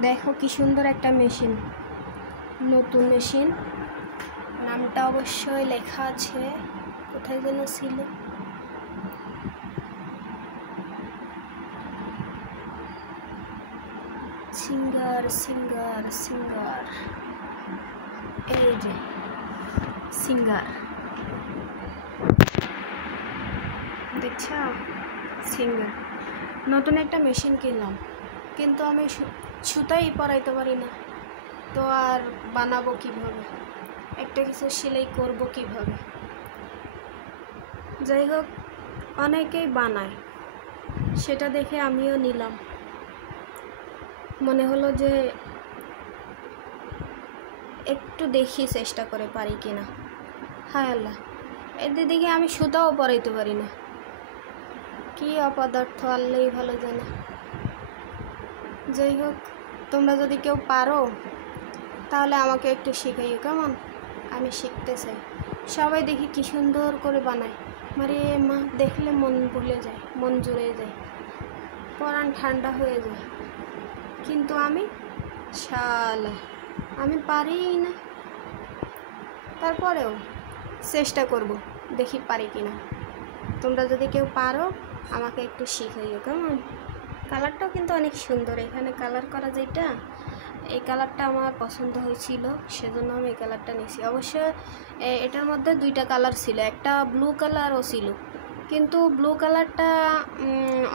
দেখো কি সুন্দর একটা মেশিন, নতুন মেশিন। নামটা অবশ্যই লেখা আছে, কোথায় যেন ছিল। সিঙ্গার সিঙ্গার সিঙ্গার, এই যে সিঙ্গার, দেখছো সিঙ্গার। নতুন একটা মেশিন কিনলাম, কিন্তু আমি সুতাই পরাইতে পারি না, তো আর বানাবো কিভাবে, একটা কিছু সেলাই করব কিভাবে। যাই হোক, অনেকেই বানায়, সেটা দেখে আমিও নিলাম। মনে হলো যে একটু দেখি চেষ্টা করে পারি কিনা। হায় আল্লাহ, এদের দিকে আমি সুতাও পরাইতে পারি না, কি অপদার্থ আল্লাহই ভালো জানে। যাই হোক, তোমরা যদি কেউ পারো তাহলে আমাকে একটু শেখাইও কেমন, আমি শিখতে চাই। সবাই দেখি কি সুন্দর করে বানায়, মারে মা, দেখলে মন ভুলে যায়, মন জুড়ে যায়, পরাণ ঠান্ডা হয়ে যায়। কিন্তু আমি পারি না। তারপরেও চেষ্টা করব, দেখি পারি কিনা। তোমরা যদি কেউ পারো আমাকে একটু শিখাইও কেমন। কালারটাও কিন্তু অনেক সুন্দর, এখানে কালার করা যেটা, এই কালারটা আমার পছন্দ হয়েছিল, সেজন্য আমি এই কালারটা নিয়েছি। অবশ্য এটার মধ্যে দুইটা কালার ছিল, একটা ব্লু কালারও ছিল, কিন্তু ব্লু কালারটা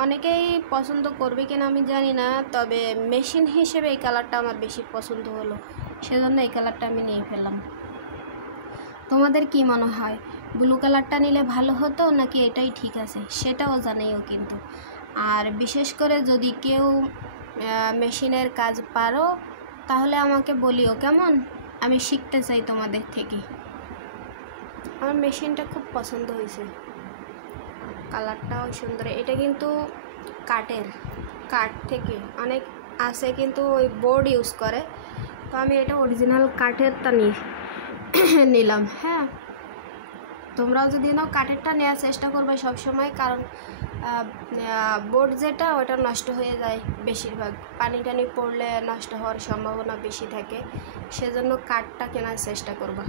অনেকেই পছন্দ করবে কিনা আমি জানি না, তবে মেশিন হিসেবে এই কালারটা আমার বেশি পছন্দ হলো, সেজন্য এই কালারটা আমি নিয়ে ফেললাম। তোমাদের কি মনে হয়, ব্লু কালারটা নিলে ভালো হতো নাকি এটাই ঠিক আছে, সেটাও জানাইও কিন্তু। আর বিশেষ করে যদি কেউ মেশিনের কাজ পারো তাহলে আমাকে বলিও কেমন, আমি শিখতে চাই তোমাদের থেকে। আমার মেশিনটা খুব পছন্দ হয়েছে, কালারটাও সুন্দর। এটা কিন্তু কাঠ থেকে অনেক আছে, কিন্তু ওই বোর্ড ইউজ করে, তো আমি এটা অরিজিনাল কাঠেরটা নিলাম। হ্যাঁ, তোমরাও যদি নাও কাঠেরটা নেওয়ার চেষ্টা করবে সবসময়, কারণ বোর্ড যেটা ওটা নষ্ট হয়ে যায় বেশিরভাগ, পানি টানি পড়লে নষ্ট হওয়ার সম্ভাবনা বেশি থাকে, সেজন্য কাঠটা কেনার চেষ্টা করবা।